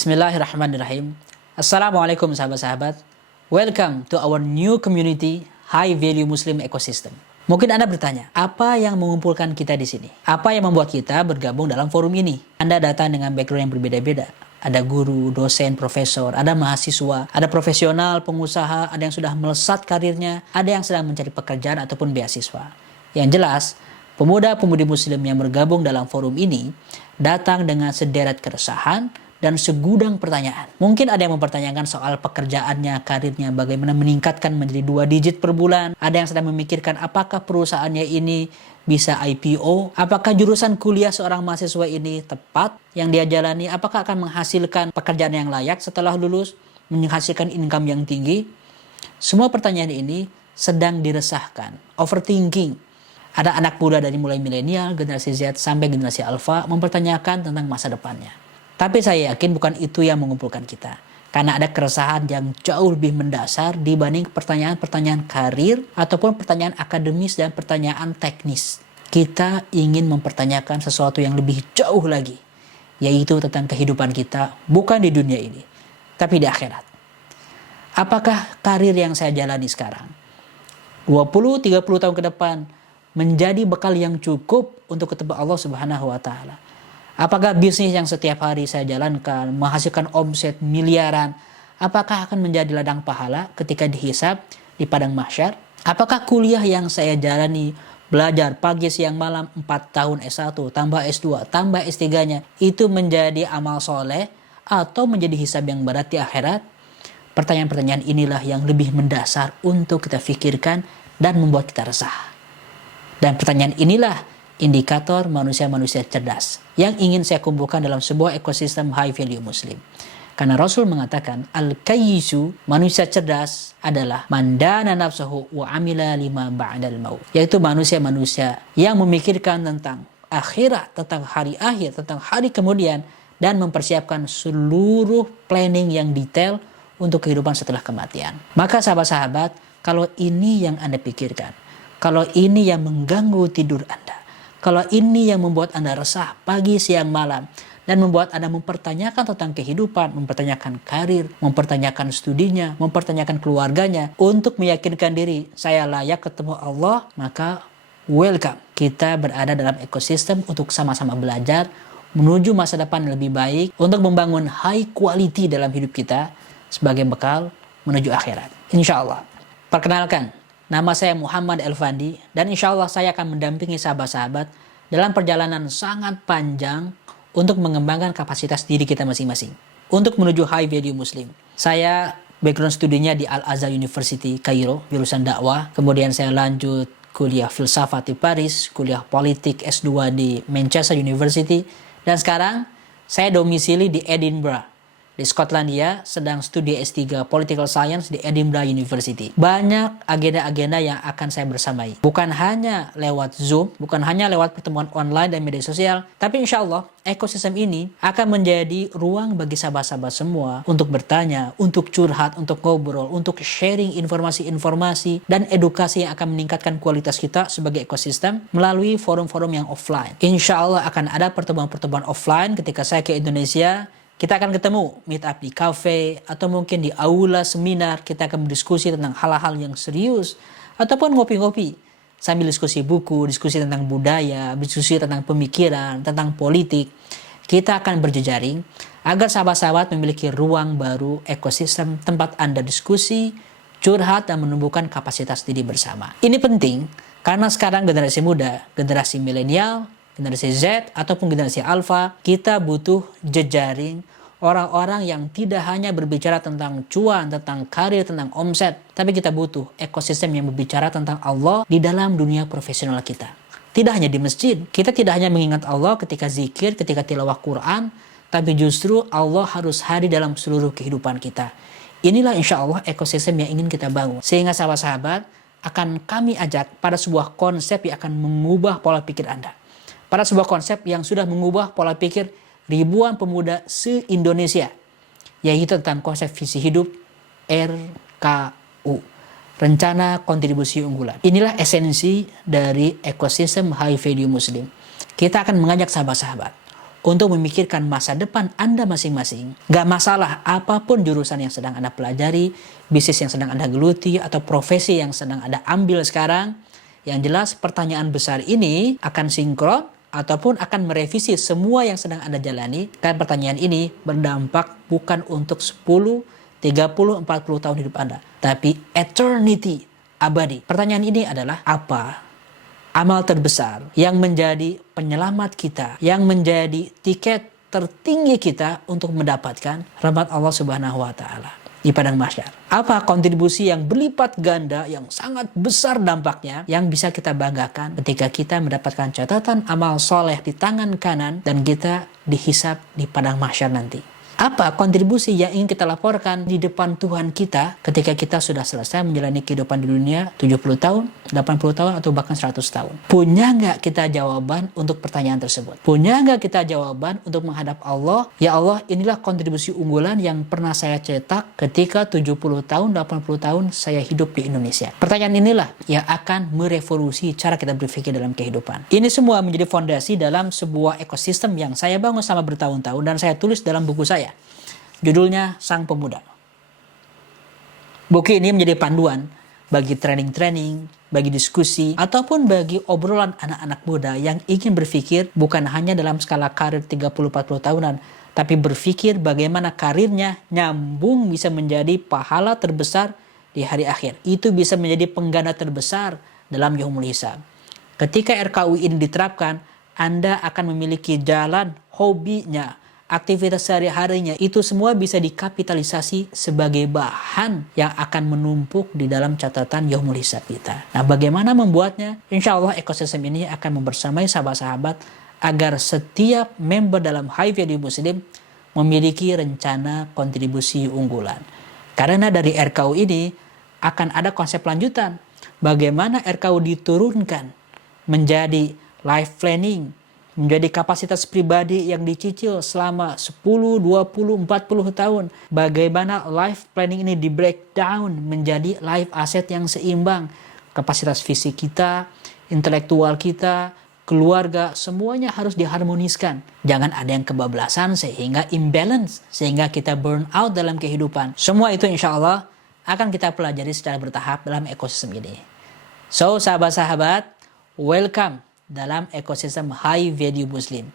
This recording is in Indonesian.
Bismillahirrahmanirrahim. Assalamualaikum sahabat-sahabat. Welcome to our new community, High Value Muslim Ecosystem. Mungkin Anda bertanya, apa yang mengumpulkan kita di sini? Apa yang membuat kita bergabung dalam forum ini? Anda datang dengan background yang berbeda-beda. Ada guru, dosen, profesor, ada mahasiswa, ada profesional, pengusaha, ada yang sudah melesat karirnya, ada yang sedang mencari pekerjaan ataupun beasiswa. Yang jelas, pemuda-pemudi muslim yang bergabung dalam forum ini datang dengan sederet keresahan dan segudang pertanyaan. Mungkin ada yang mempertanyakan soal pekerjaannya, karirnya, bagaimana meningkatkan menjadi 2 digit per bulan. Ada yang sedang memikirkan apakah perusahaannya ini bisa IPO, apakah jurusan kuliah seorang mahasiswa ini tepat yang dia jalani, apakah akan menghasilkan pekerjaan yang layak setelah lulus, menghasilkan income yang tinggi. Semua pertanyaan ini sedang diresahkan, overthinking. Ada anak muda dari mulai milenial, generasi Z sampai generasi Alpha mempertanyakan tentang masa depannya. Tapi saya yakin bukan itu yang mengumpulkan kita. Karena ada keresahan yang jauh lebih mendasar dibanding pertanyaan-pertanyaan karir ataupun pertanyaan akademis dan pertanyaan teknis. Kita ingin mempertanyakan sesuatu yang lebih jauh lagi, yaitu tentang kehidupan kita bukan di dunia ini, tapi di akhirat. Apakah karir yang saya jalani sekarang 20-30 tahun ke depan menjadi bekal yang cukup untuk ketemu Allah Subhanahu wa taala? Apakah bisnis yang setiap hari saya jalankan menghasilkan omset miliaran, apakah akan menjadi ladang pahala ketika dihisab di padang mahsyar? Apakah kuliah yang saya jalani, belajar pagi siang malam 4 tahun S1 tambah S2 tambah S3-nya itu menjadi amal soleh atau menjadi hisab yang berat di akhirat? Pertanyaan-pertanyaan inilah yang lebih mendasar untuk kita pikirkan dan membuat kita resah. Dan pertanyaan inilah indikator manusia-manusia cerdas yang ingin saya kumpulkan dalam sebuah ekosistem high value muslim. Karena Rasul mengatakan al-kayyisu, manusia cerdas adalah mandana nafsahu wa amila lima ba'dal maut, yaitu manusia-manusia yang memikirkan tentang akhirat, tentang hari akhir, tentang hari kemudian, dan mempersiapkan seluruh planning yang detail untuk kehidupan setelah kematian. Maka sahabat-sahabat, kalau ini yang Anda pikirkan, kalau ini yang mengganggu tidur Anda, kalau ini yang membuat Anda resah pagi, siang, malam, dan membuat Anda mempertanyakan tentang kehidupan, mempertanyakan karir, mempertanyakan studinya, mempertanyakan keluarganya, untuk meyakinkan diri, saya layak ketemu Allah, maka welcome. Kita berada dalam ekosistem untuk sama-sama belajar, menuju masa depan yang lebih baik, untuk membangun high quality dalam hidup kita, sebagai bekal menuju akhirat. Insya Allah. Perkenalkan, nama saya Muhammad Elfandi dan insya Allah saya akan mendampingi sahabat-sahabat dalam perjalanan sangat panjang untuk mengembangkan kapasitas diri kita masing-masing untuk menuju high value muslim. Saya background studinya di Al-Azhar University, Kairo, jurusan dakwah. Kemudian saya lanjut kuliah filsafat di Paris, kuliah politik S2 di Manchester University. Dan sekarang saya domisili di Edinburgh, di Skotlandia, sedang studi S3 Political Science di Edinburgh University. Banyak agenda-agenda yang akan saya bersamai. Bukan hanya lewat Zoom, bukan hanya lewat pertemuan online dan media sosial, tapi insya Allah ekosistem ini akan menjadi ruang bagi sahabat-sahabat semua untuk bertanya, untuk curhat, untuk ngobrol, untuk sharing informasi-informasi dan edukasi yang akan meningkatkan kualitas kita sebagai ekosistem melalui forum-forum yang offline. Insya Allah akan ada pertemuan-pertemuan offline ketika saya ke Indonesia. Kita akan ketemu, meet up di cafe, atau mungkin di aula seminar. Kita akan berdiskusi tentang hal-hal yang serius, ataupun ngopi-ngopi sambil diskusi buku, diskusi tentang budaya, diskusi tentang pemikiran, tentang politik. Kita akan berjejaring agar sahabat-sahabat memiliki ruang baru, ekosistem tempat Anda diskusi, curhat, dan menumbuhkan kapasitas diri bersama. Ini penting karena sekarang generasi muda, generasi milenial, generasi Z ataupun generasi Alpha, kita butuh jejaring orang-orang yang tidak hanya berbicara tentang cuan, tentang karir, tentang omset, tapi kita butuh ekosistem yang berbicara tentang Allah di dalam dunia profesional kita. Tidak hanya di masjid, kita tidak hanya mengingat Allah ketika zikir, ketika tilawah Quran, tapi justru Allah harus hadir dalam seluruh kehidupan kita. Inilah insya Allah ekosistem yang ingin kita bangun. Sehingga sahabat-sahabat akan kami ajak pada sebuah konsep yang akan mengubah pola pikir Anda. Pada sebuah konsep yang sudah mengubah pola pikir ribuan pemuda se-Indonesia, yaitu tentang konsep visi hidup RKU, Rencana Kontribusi Unggulan. Inilah esensi dari ekosistem high value muslim. Kita akan mengajak sahabat-sahabat untuk memikirkan masa depan Anda masing-masing. Gak masalah apapun jurusan yang sedang Anda pelajari, bisnis yang sedang Anda geluti, atau profesi yang sedang Anda ambil sekarang. Yang jelas pertanyaan besar ini akan sinkron ataupun akan merevisi semua yang sedang Anda jalani. Dan pertanyaan ini berdampak bukan untuk 10, 30, 40 tahun hidup Anda, tapi eternity, abadi. Pertanyaan ini adalah, apa amal terbesar yang menjadi penyelamat kita, yang menjadi tiket tertinggi kita untuk mendapatkan rahmat Allah Subhanahu wa taala di padang mahsyar? Apa kontribusi yang berlipat ganda, yang sangat besar dampaknya, yang bisa kita banggakan ketika kita mendapatkan catatan amal soleh di tangan kanan dan kita dihisab di padang mahsyar nanti? Apa kontribusi yang ingin kita laporkan di depan Tuhan kita ketika kita sudah selesai menjalani kehidupan di dunia 70 tahun, 80 tahun, atau bahkan 100 tahun? Punya nggak kita jawaban untuk pertanyaan tersebut? Punya nggak kita jawaban untuk menghadap Allah? Ya Allah, inilah kontribusi unggulan yang pernah saya cetak ketika 70 tahun, 80 tahun saya hidup di Indonesia. Pertanyaan inilah yang akan merevolusi cara kita berpikir dalam kehidupan. Ini semua menjadi fondasi dalam sebuah ekosistem yang saya bangun selama bertahun-tahun dan saya tulis dalam buku saya. Judulnya Sang Pemuda. Buku ini menjadi panduan bagi training-training, bagi diskusi, ataupun bagi obrolan anak-anak muda yang ingin berpikir bukan hanya dalam skala karir 30-40 tahunan, tapi berpikir bagaimana karirnya nyambung bisa menjadi pahala terbesar di hari akhir. Itu bisa menjadi pengganda terbesar dalam yaumul hisab. Ketika RKUI ini diterapkan, Anda akan memiliki jalan hobinya, aktivitas sehari-harinya, itu semua bisa dikapitalisasi sebagai bahan yang akan menumpuk di dalam catatan yaumul hisab kita. Nah, bagaimana membuatnya? Insya Allah ekosistem ini akan membersamai sahabat-sahabat agar setiap member dalam High Value Muslim memiliki rencana kontribusi unggulan. Karena dari RKU ini akan ada konsep lanjutan. Bagaimana RKU diturunkan menjadi life planning, menjadi kapasitas pribadi yang dicicil selama 10, 20, 40 tahun. Bagaimana life planning ini di breakdown menjadi life asset yang seimbang. Kapasitas fisik kita, intelektual kita, keluarga, semuanya harus diharmoniskan. Jangan ada yang kebablasan sehingga imbalance, sehingga kita burn out dalam kehidupan. Semua itu insya Allah akan kita pelajari secara bertahap dalam ekosistem ini. So, sahabat-sahabat, welcome dalam ekosistem High Value Muslim.